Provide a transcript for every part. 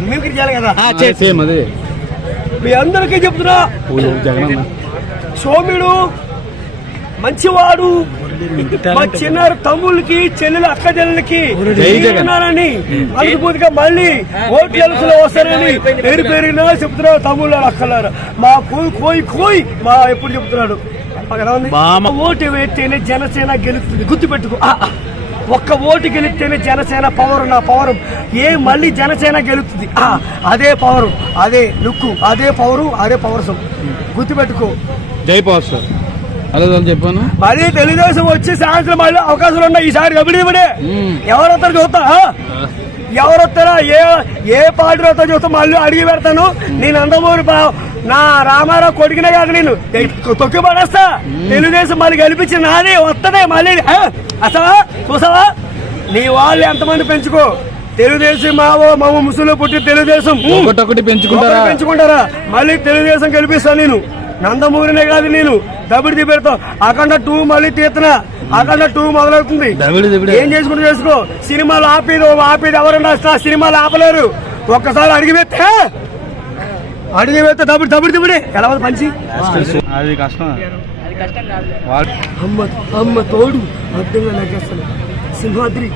Mimicry చేయాలి కదా? Same అదే. మీ అందరికీ చెప్తున్నా. సోమ్యుడు మంచివాడు మా చిన్న తమ్ముళ్ళకి చెల్లెలు అక్క చెల్లెలకి. ఉన్నారని అనుభూతిగా మళ్ళీ ఓట్లు ఎలక్షన్లో వస్తారని పేరు పేరునా చెప్తున్నారు తమ్ముళ్ళు అక్కలారు. మా కోయి కోయి కోయి మా ఎప్పుడు చెప్తున్నాడు. ఎలా ఉంది? బామ. ఓటు వేస్తేనే జనసేన గెలుస్తుంది. గుర్తుపెట్టుకో. ఒక్క ఓటు గెలిస్తేనే జనసేన పవర్ నా పవర్ ఏ మళ్ళీ జనసేన గెలుస్తుంది? అదే పవర్ అదే లుక్కు అదే పవరు అదే పవర్ గుర్తుపెట్టుకో. జై పవర్ అదే వాళ్ళు చెప్పాను? మళ్ళీ తెలుగుదేశం వచ్చి సాయంత్రం మళ్ళీ అవకాశాలు ఉన్నాయి ఈసారి మ్మ్. ఎవరొస్తారు చూస్తా? ఎవరొస్తారా ఏ ఏ పార్టీ వస్తా చూస్తా మళ్ళీ అడిగి పెడతాను. నేను అందమూరి నా రామారావు కొడుకునే కాదు నేను. తొక్కి పడేస్తా. తెలుగుదేశం మళ్ళీ గెలిపించి నాది వస్తదే మళ్ళీ? అసలు చూసావా? నీ వాళ్ళు ఎంతమంది పెంచుకో? తెలుగుదేశం మావో మా ముసులు పుట్టి తెలుగుదేశం. ఒకటొకటి పెంచుకుంటారా? పెంచుకుంటారా? మళ్ళీ తెలుగుదేశం గెలిపిస్తా నేను. నందమూరినే కాదు నేను. దబిడి తీపెడతా అఖండ టూ మళ్ళీ తీస్తున్నా అఖండ టూ మొదలవుతుంది. ఏం చేసుకుంటూ చేసుకో? సినిమాలు ఆపేది ఆపేది ఎవరన్నా సినిమాలు ఆపలేరు. ఒక్కసారి అడిగి పెడితే అడిగి పెడితే దబిడి దబిడి దిబిడి. ఎలా ఉంది పంచి? అది కష్టం. అమ్మ అమ్మ తోడు అర్థంగా నాకేస్తాను సింహాద్రి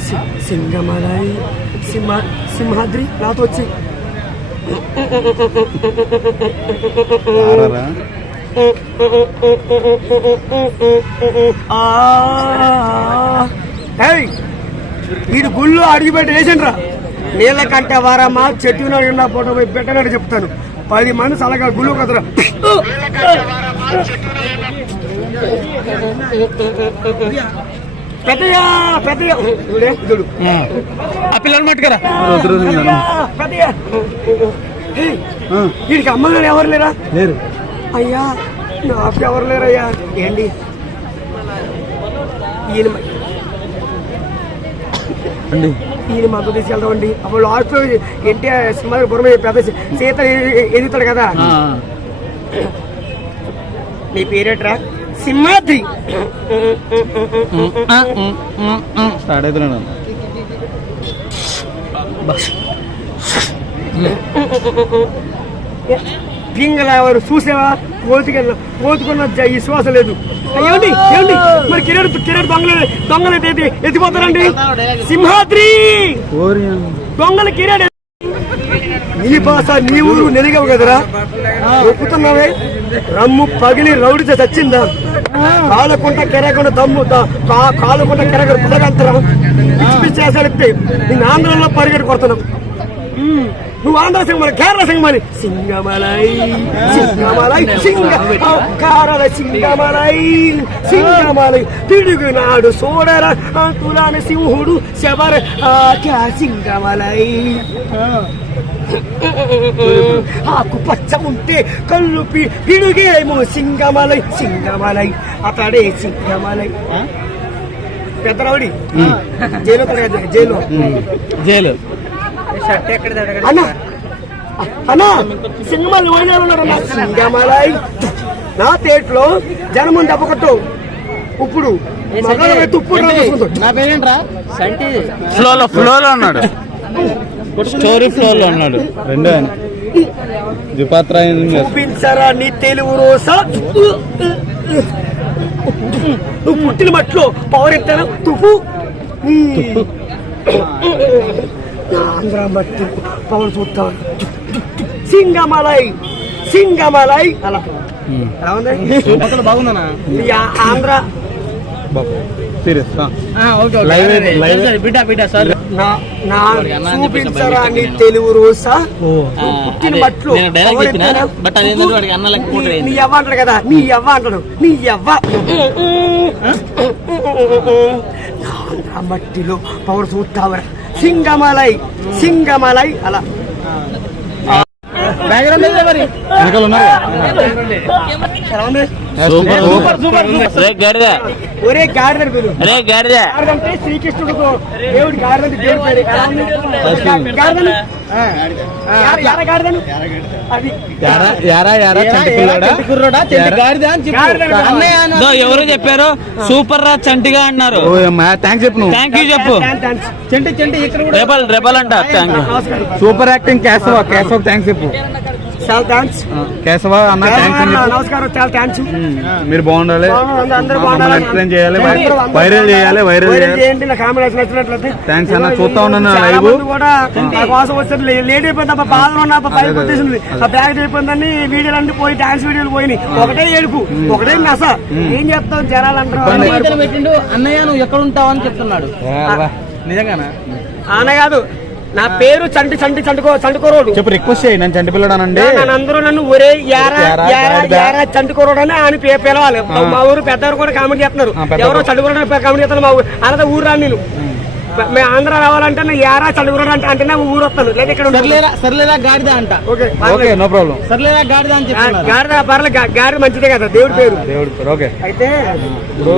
సి- సింగమలాయి సింహ సింహాద్రి నాతో వచ్చి. వీడు గుళ్ళు అడిగిపెట్టి వేసిండ్రా నీళ్ళ కంటే వారమ్మా చెట్టు ఉన్న ఫోటో పోయి పెట్టనని చెప్తాను. పది మంది సలగా గుళ్ళు కదరా. పెద్దయ్యా పెద్దయ్యా. చూడే ఆ. పిల్లలు మట్టుకరా. పెద్దయ్యా, వీడికి అమ్మగారు ఎవరు లేరా? లేరు. అయ్యా నాకు ఎవరు లేరయ్యా? ఏంటి? ఈయన అండి. ఈయన మాతో తీసుకెళ్తామండి అప్పుడు లాస్ట్లో ఎన్టీఆర్ సినిమా బుర్ర పెద్ద సీత ఎదుగుతాడు కదా. నీ పేరేట్రా? సింహాద్రి. స్టార్ట్ అవుతున్నాను పింగళ ఎవరు చూసావా? కోతికెళ్ళ కోతుకున్న విశ్వాసం లేదు. ఏమండి ఏమండి? మరి కిరీట్ కిరీట్ దొంగలు దొంగలు ఎత్తి ఎత్తిపోతారండి సింహాద్రి! దొంగలు కిరీట్ నీ భాష నీ ఊరు నెలిగవు కదరా? ఒప్పుతున్నావే? రమ్ము పగిలి రౌడితే చచ్చిందా కాలకుంట కెరకుండా దమ్ము కాలుకుంట కెరగ బుడగంతరా పిచ్చేసాడితే నేను ఆంధ్రలో పరిగెట్టు కొడుతున్నావు ఉమ్, నువ్వు ఆంధ్ర సింగమల కేరళ సింగమని సింగమలై సింగమలై సింగ కారల సింగమలై సింగమలై. తిడుగు నాడు సోడర తులాని సింహుడు శబర ఆచా సింగమలై. ఆకు పచ్చ ఉంటే కళ్ళు పిడుగేమో సింగమలై సింగమలై. అతడే సింగమలై. పెద్ద రౌడి జైలు జైలు జైలు అన్నా అన్నా సింగమాలి వైజాగ్ ఉన్నారన్నా సింగమాలై నా తేట్లో జనముంది దెబ్బ కొట్టు ఇప్పుడు ఫ్లోలో ఫ్లోలో ఉన్నాడు స్టోరీ ఫ్లోలో రెండో చూపించరా నీ తెలుగు రోజా? నువ్వు పుట్టిన మట్లో పవర్ ఎత్తాను? తుప్పు నా ఆంధ్ర పవర్ చూస్తాను సింగమలై సింగమలై అలా. బాగుందనా ఆంధ్ర. నా నా చూపించరా నీ తెలుగు రోజా పుట్టిన మట్లు నేను డైలాగ్ చెప్పినా? బట్ అదేంటంటే వాడికి అన్న లెక్క కూతురు నీ అంటాడు కదా నీ అవ్వ అంటాడు. నీ అవ్వ. నా ఆంధ్ర మట్టిలో పవర్ చూస్తావరా? సింగమలై సింగమలై అలా. వెనకాల ఉన్నారు ఒరే గాడిద రే గాడిద. గాడిదంటే శ్రీకృష్ణుడు దేవుడు దేవుడు? గాడిదను. ఎవరు చెప్పారు? సూపర్ రా చంటిగా అన్నారు. థ్యాంక్స్ చెప్పు థ్యాంక్ యూ చెప్పు. థాంక్స్. చంటి చంటి ఇక్కడ రెబల్ రెబల్ అంట. Super acting Keshava Keshava thanks చెప్పు. చాలా థ్యాంక్స్ కేశవ అన్న థ్యాంక్స్ నమస్కారం చాలా థ్యాంక్స్ మీరు బాగుండాలి. ఎంటర్టైన్ చేయాలి. వైరల్ చేయాలి వైరల్ చేయండి నా కామెంట్ నచ్చినట్లయితే Thanks అన్న, చూస్తా ఉన్నాను. మంది కూడా నా కోసం వచ్చారు. లేట్ అయిపోయింది అబ్బా బాధలో ఉన్న పైకి వచ్చేసింది. ఆ బ్యాగ్ అయిపోయిందని వీడియోలు అన్ని పోయి డాన్స్ వీడియోలు పోయినాయి. ఒకటే ఏడుపు ఒకటే నస. ఏం చెప్తాం జనాలు అంటారు పెట్టిండు. అన్నయ్య నువ్వు ఎక్కడ ఉంటావు అని చెప్తున్నాడు. నిజంగానా? ఆన కాదు. నా పేరు చంటి చంటి చంటుకో చంటుకోరోడు చెప్పు రిక్వెస్ట్ చేయి నేను చంటి పిల్లడానండి నన్ను అందరూ నన్ను ఒరే యారా యారా, యారా చంటుకోరోడు అని ఆయన పిలవాలి. మా ఊరు పెద్దవారు కూడా కామెంట్ చేస్తున్నారు. ఎవరో చంటుకోరోడు కామెంట్ చేస్తున్నారు మా ఊరు అన్నది ఊరు రాను నేను. మేము ఆంధ్ర రావాలంటే నా యారా చంటుకోరోడు అంటే అంటే నా ఊరు వస్తాను. లేదా ఇక్కడ. సర్లేరా సర్లేరా గాడిద అంట. ఓకే ఓకే నో ప్రాబ్లం సర్లేరా గాడిద అని గా- గాడిద పర్లేదు. గా- గాడిద మంచిదే కదా దేవుడి పేరు. దేవుడి పేరు ఓకే. అయితే ఇప్పుడు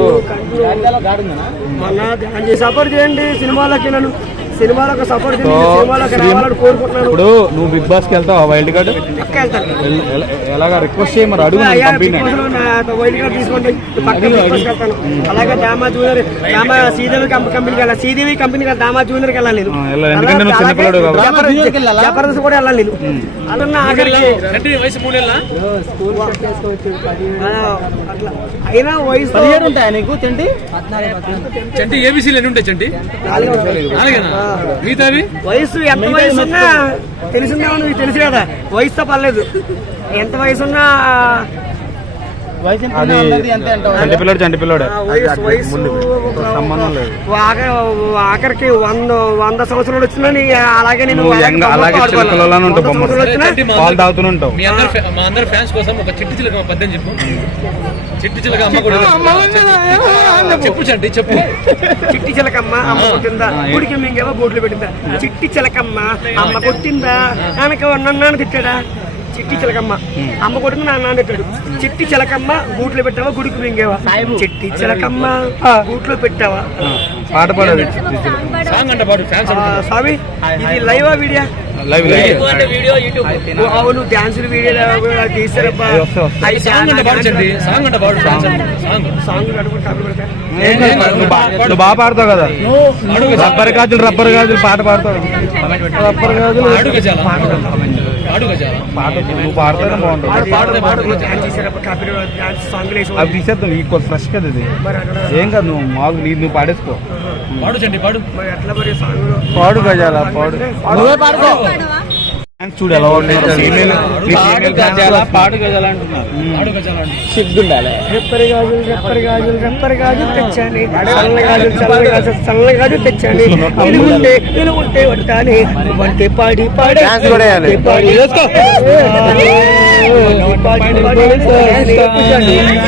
మొన్న ధ్యానం సపోర్ట్ చేయండి సినిమాలకి నన్ను సినిమాలకు సపోర్ట్ సినిమాలకు రావాలని కోరుకుంటున్నాను. ఇప్పుడు నువ్వు బిగ్ బాస్కి వెళ్తావా వైల్డ్ కార్డ్ ఎలాగా రిక్వెస్ట్ చేయి మరి అడుగు వైల్డ్ కార్డ్ తీసుకోండి. అలాగే దామా జూనియర్ దామా శ్రీదేవి కంపె- కంపెనీకి వెళ్ళాలి. శ్రీదేవి కంపెనీకి దామా జూనియర్కి వెళ్ళాలి? జబర్దస్త్ కూడా వెళ్ళాలి అలా ఆఖరికి ఆ, అట్లా. అయినా వయసు పదిహేడు ఉంటాయా నీకు చెంటి? చంటి ఏబీసీలు ఎన్ని ఉంటాయి చంటి. నాలుగేనా? వయసు ఎంత వయసు ఉన్నా తెలిసిందేమో నీకు? తెలుసు కదా వయసుతో పర్లేదు ఎంత వయసు ఉన్నా వయసు ఎంత అది చంటి పిల్లడు చంటి పిల్లడు. సంబంధం లేదు. ఆఖ- ఆఖరికి వంద వంద సంవత్సరాలు వచ్చినా నీ అలాగే నేను అలాగే బొమ్మ. పాలు అందరి- తాగుతూనే ఉంటావు. మీ అందరి ఫ్యా- మా అందరి ఫ్యాన్స్ కోసం ఒక చిట్టి చిలక పద్యం చెప్పు. చిట్టి చిలక అమ్మ కూడా చెప్పు చంటి చెప్పు. చిట్టి చిలకమ్మ అమ్మ కొట్టిందా? గుడికి మింగేవో బోట్లు పెట్టిందా? చిట్టి చిలకమ్మ అమ్మ కొట్టిందా? నాన్నకి నన్ను తిట్టాడా? చిట్టి చిలకమ్మ. అమ్మ కొట్టింది నాన్న తిట్టాడు చిట్టి చిలకమ్మ గూట్లో పెట్టావా? గుడికి మింగేవా? చిట్టి చిలకమ్మ గూట్లో పెట్టావా? పాట పాడేది సాంగ్ అంట పాడు ఫ్యాన్స్ ఆ, స్వామి ఇది లైవ్ వీడియో? అవును డాన్సులు వీడియో తీసారబ్బా వస్తే వస్తే. అవి సాంగ్ అంట పాడు చంటి సాంగ్ అంట పాడు ఫ్యాన్స్ సాంగ్ సాంగ్ అడుగుతా అడుగుతా నువ్వు బా- నువ్వు బాగా పాడతావు కదా. రబ్బర్ గాజులు రబ్బర్ గాజులు పాట పాడతావు. రబ్బర్ గాజులు. పాడితేనే బాగుంటుంది. అవి తీసేద్దాం ఈక్వల్ ఫ్రెష్ కదా ఇది. ఏం కాదు నువ్వు మాకు నీ నువ్వు పాడేసుకో. పాడు పాడు. మరి ఎట్లా మరి సాంగ్ పాడు గజాల పాడు. నువ్వే పాడుకో. చూడు ఎలా ఉంటున్నారు ఫీమేల్ నీ ఫీమేల్ పాడు గజాల అంటున్నారు. ఆడు గజాల అంట సిగ్గుండాలి. రెప్పరి గాజులు రెప్పరి గాజులు రెప్పరి గాజులు తెచ్చాని. చల్ల గాజులు చల్ల గాజులు చల్ల గాజులు తెచ్చాని. వంటే పాడి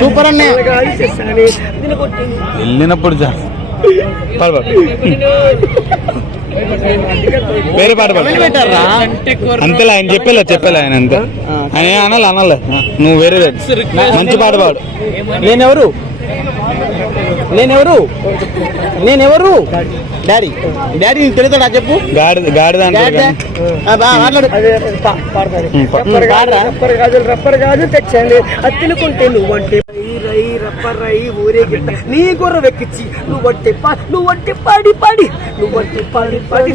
సూపర్ అన్నే. వెళ్ళినప్పుడు వేరే పాట పెట్టారా? అంతేలే ఆయన చెప్పేలే చెప్పేలే ఆయన అంతే. ఆయన అనాలి అనాలి. నువ్వు వేరే మంచి పాట పాడు. నేనెవరు నేనెవరు? నేనెవరు? డాడీ. డాడీ నీకు తెలుస్తాడా చెప్పు? గాడి గాడిద అంటే గాడిద? ఆ, బా, మాట్లాడు. అదే పా- పాడతారు. ఉమ్, పా- రబ్బర్ గాజులు పాడరా? రబ్బర్ గాజులు రబ్బర్ గాజులు తెచ్చాను అది తినుకుంటే నువ్వంటే రై రై రబ్బర్ రై ఊరేగిట్ట నీ గుర్ర వెక్కిచ్చి నువ్వంటే పా నువ్వంటే పాడి పాడి. నువ్వంటే పాడి పాడి.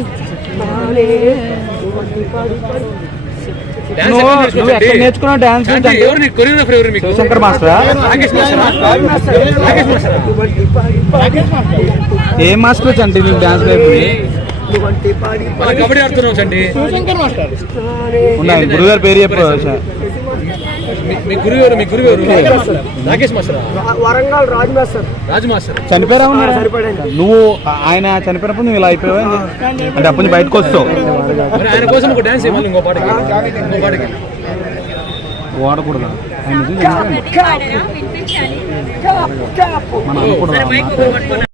నువ్వంటే పాడి పాడి. నువ్వు ఎక్కడ నువ్వు ఎక్కడ నేర్చుకో నేర్చుకున్నావు డాన్స్ శివశంకర్ మాస్టరా? ఏ మాస్టర్ చంటి నీకు డాన్స్ నేర్పి. ఉన్నాయి గురుగారు పేరు చెప్పు మీ- గురువు మీ గురువు నాగేష్ మాస్టరా. వరంగల్ రాజు మాస్టర్ రాజు మాస్టర్ చనిపోయారా నువ్వు ఆయన చనిపోయినప్పుడు నువ్వు ఇలా అయిపోయావా? అంటే అప్పటి నుంచి బయటకు వస్తావు. ఆయన కోసం ఒక డాన్స్ ఇవ్వాలి ఇంకో పాటకి ఇంకో పాటకి వాడకూడదు. ఆయన. మనం అనకూడదు